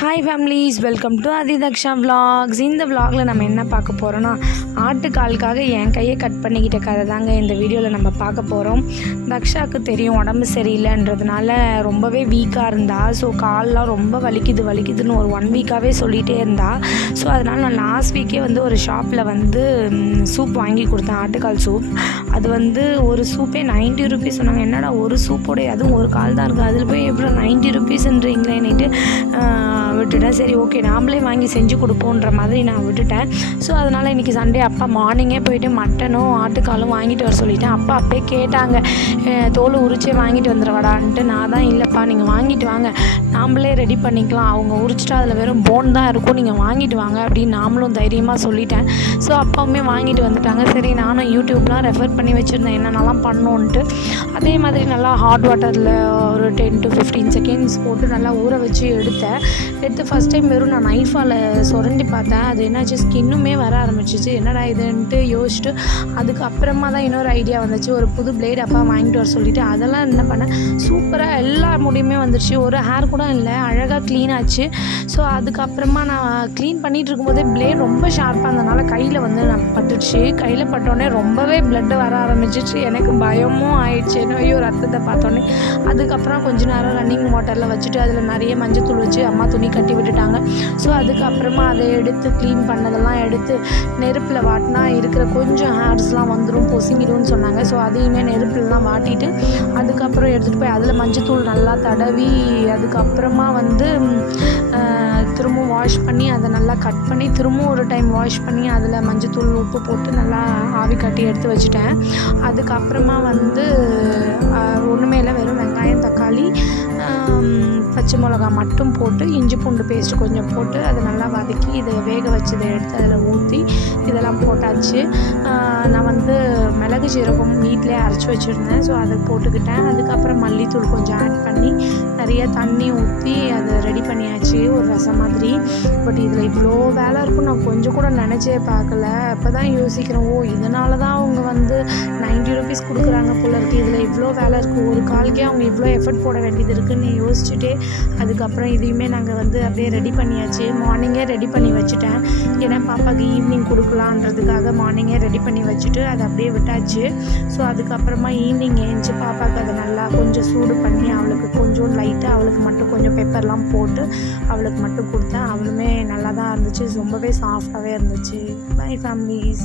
Hi families, welcome to Adhithaksha vlogs. இந்த விலாகில் நம்ம என்ன பார்க்க போகிறோன்னா, ஆட்டுக்காலுக்காக என் கையை கட் பண்ணிக்கிட்ட கதை தாங்க இந்த வீடியோவில் நம்ம பார்க்க போகிறோம். தக்ஷாவுக்கு தெரியும் உடம்பு சரியில்லைன்றதுனால ரொம்பவே வீக்காக இருந்தா. ஸோ கால்லாம் ரொம்ப வலிக்குதுன்னு ஒரு 1 வீக்காகவே சொல்லிகிட்டே இருந்தா. ஸோ அதனால் நான் லாஸ்ட் வீக்கே ஒரு ஷாப்பில் சூப் வாங்கி கொடுத்தேன், ஆட்டுக்கால் சூப். அது ஒரு சூப்பே 90 ருபீஸ் சொன்னாங்க. என்னடா ஒரு சூப்போடைய அதுவும் ஒரு கால் தான் இருக்குது, அதில் போய் எப்படி 90 ருபீஸ்ன்றீங்களேன்னுட்டு விட்டுட்டேன். சரி, ஓகே, நாமளே வாங்கி செஞ்சு கொடுப்போன்ற மாதிரி நான் விட்டுட்டேன். ஸோ அதனால் இன்றைக்கி சண்டே அப்பா மார்னிங்கே போயிட்டு மட்டனும் ஆட்டுக்காலும் வாங்கிட்டு வர சொல்லிட்டேன். அப்பா அப்பயே கேட்டாங்க, தோல் உரிச்சே வாங்கிட்டு வந்துடுவாடான்ட்டு. நான் தான் இல்லைப்பா, நீங்கள் வாங்கிட்டு வாங்க, நாமளே ரெடி பண்ணிக்கலாம், அவங்க உரிச்சிட்டா அதில் வெறும் போன் தான் இருக்கும், நீங்கள் வாங்கிட்டு வாங்க அப்படின்னு நாமளும் தைரியமாக சொல்லிட்டேன். ஸோ அப்பாவுமே வாங்கிட்டு வந்துட்டாங்க. சரி, நானும் யூடியூப்லாம் ரெஃபர் பண்ணி வச்சுருந்தேன் என்னென்னலாம் பண்ணோன்ட்டு. அதே மாதிரி நல்லா ஹாட் வாட்டரில் ஒரு 10 to 15 செகண்ட்ஸ் போட்டு நல்லா ஊற வச்சு எடுத்து ஃபஸ்ட் டைம் வெறும் நான் நைஃபால் சுரண்டி பார்த்தேன். அது என்னாச்சு, ஸ்கின்னுமே வர ஆரம்பிச்சிச்சு. என்னடா இதுன்ட்டு யோசிச்சுட்டு அதுக்கப்புறமா தான் இன்னொரு ஐடியா வந்துச்சு. ஒரு புது பிளேட் அப்பா வாங்கிட்டு வர சொல்லிவிட்டு அதெல்லாம் என்ன பண்ணேன், சூப்பராக எல்லா முடியுமே வந்துடுச்சு, ஒரு ஹேர் கூட இல்லை, அழகாக க்ளீன் ஆச்சு. ஸோ அதுக்கப்புறமா நான் க்ளீன் பண்ணிகிட்டு இருக்கும்போதே பிளேட் ரொம்ப ஷார்ப்பாக இருந்ததுனால கையில் நான் பட்டுடுச்சு. கையில் பட்டோடனே ரொம்பவே பிளட்டு வர ஆரம்பிச்சிச்சு. எனக்கு பயமும் ஆயிடுச்சு, ஐயோ ரத்தத்தை பார்த்தோன்னே. அதுக்கப்புறம் கொஞ்ச நேரம் ரன்னிங் வாட்டரில் வச்சுட்டு அதில் நிறைய மஞ்சத்தூள் வச்சு அம்மா துணி கட்டி விட்டுட்டாங்க. ஸோ அதுக்கப்புறமா அதை எடுத்து க்ளீன் பண்ணதெல்லாம் எடுத்து நெருப்பில் வாட்டினா இருக்கிற கொஞ்சம் ஹேர்ஸ்லாம் வந்துடும், பொசிமிடும்னு சொன்னாங்க. ஸோ அதையுமே நெருப்புலலாம் வாட்டிட்டு அதுக்கப்புறம் எடுத்துகிட்டு போய் அதில் மஞ்சத்தூள் நல்லா தடவி அதுக்கப்புறமா திரும்பவும் வாஷ் பண்ணி அதை நல்லா கட் பண்ணி திரும்பவும் ஒரு டைம் வாஷ் பண்ணி அதில் மஞ்சத்தூள் உப்பு போட்டு நல்லா ஆவி கட்டி எடுத்து வச்சுட்டேன். அதுக்கப்புறமா ஒன்றுமே இல்லை, வெறும் வெங்காயம் தக்காளி பச்சை மிளகா மட்டும் போட்டு இஞ்சி பூண்டு பேஸ்ட்டு கொஞ்சம் போட்டு அதை நல்லா வதக்கி இதை வேக வச்சதை எடுத்து அதில் ஊற்றி இதெல்லாம் போட்டாச்சு. நான் மிளகு சீரகம் வீட்டிலே அரைச்சி வச்சுருந்தேன். ஸோ அதை போட்டுக்கிட்டேன். அதுக்கப்புறம் மல்லித்தூள் கொஞ்சம் ஆட் பண்ணி நிறைய தண்ணி ஊற்றி அதை ரெடி பண்ணியாச்சு, ஒரு ரசம் மாதிரி. பட் இதில் இவ்வளோ வேலை இருக்கும் நான் கொஞ்சம் கூட நினச்சே பார்க்கல. அப்போ தான் யோசிக்கிறேன், ஓ இதனால தான் அவங்க 90 ருபீஸ் கொடுக்குறாங்க போல இருக்குது, இதில் இவ்வளோ வேலை இருக்குது, ஒரு காலுக்கே அவங்க இவ்வளோ எஃபர்ட் போட வேண்டியது இருக்குதுன்னு யோசிச்சுட்டே அதுக்கப்புறம் இதையுமே நாங்கள் அப்படியே ரெடி பண்ணியாச்சு. மார்னிங்கே ரெடி பண்ணி வச்சுட்டேன், ஏன்னா பாப்பாவுக்கு ஈவினிங் கொடுக்கலான்றதுக்காக மார்னிங்கே ரெடி பண்ணி வச்சுட்டு அதை அப்படியே விட்டாச்சு. ஸோ அதுக்கப்புறமா ஈவினிங் ஏஞ்சி பாப்பாவுக்கு அதை நல்லா கொஞ்சம் சூடு பண்ணி அவளுக்கு கொஞ்சம் லைட்டாக அவளுக்கு மட்டும் கொஞ்சம் பெப்பர்லாம் போட்டு அவளுக்கு மட்டும் கொடுத்தேன். அவளுமே நல்லா தான் இருந்துச்சு, ரொம்பவே சாஃப்டாகவே இருந்துச்சு. Bye families.